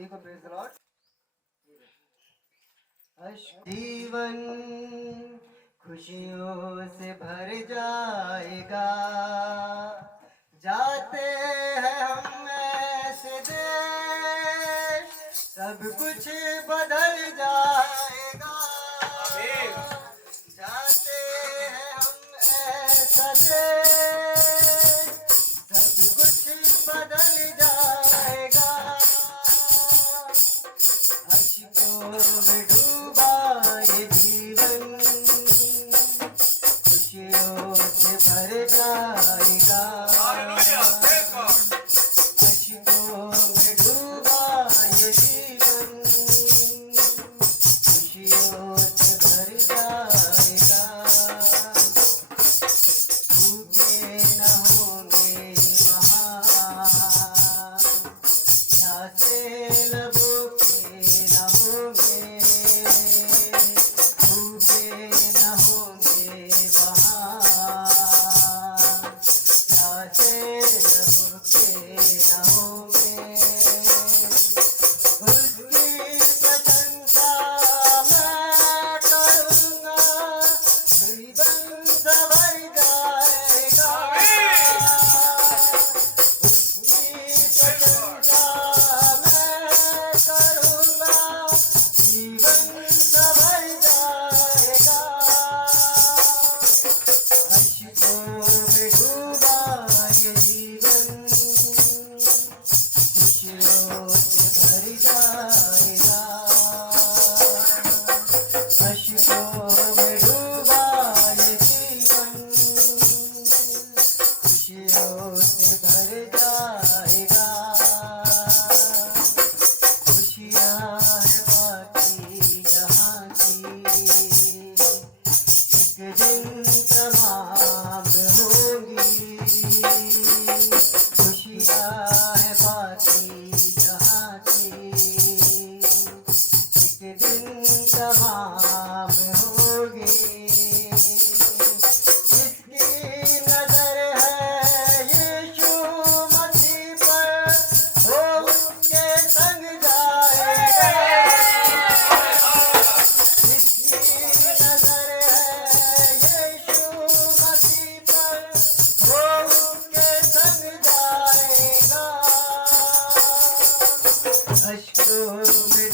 देखो praise the Lord. जीवन खुशियों से भर जाएगा, जाते हैं हम ऐसे देश, सब कुछ बदल जाएगा। जाते हैं हम ऐसा देश, सब कुछ बदल जाएगा। अश्कों में डूबा ये जीवन खुशियों से भर जाएगा। अश्कों में डूबा ये जीवन खुशियों से भर जाएगा। भूखे न होंगे वहाँ, प्यासे लबों के न होंगे, भूखे न होंगे वहाँ, प्यासे लबों के न होंगे। उसकी प्रशंसा मैं करूँगा, जीवन संवर जाएगा। उसकी प्रशंसा मैं करूँगा, जीवन संवर जाएगा। अश्कों में डूबा ये जीवन खुशियों से भर जाएगा। अश्कों में डूबा ये जीवन खुशियों से भर जाएगा। खुशियाँ है बाकी जहाँ की, एक दिन तमाम होंगी। खुशियाँ है बाकी जहाँ की, एक दिन तमाम होगी। जिसकी नजर है यीशु मसीह पर, वो उसके संग जाएगा। जिसकी नजर है यीशु मसीह पर, वो उसके संग जाएगा। अश्कों में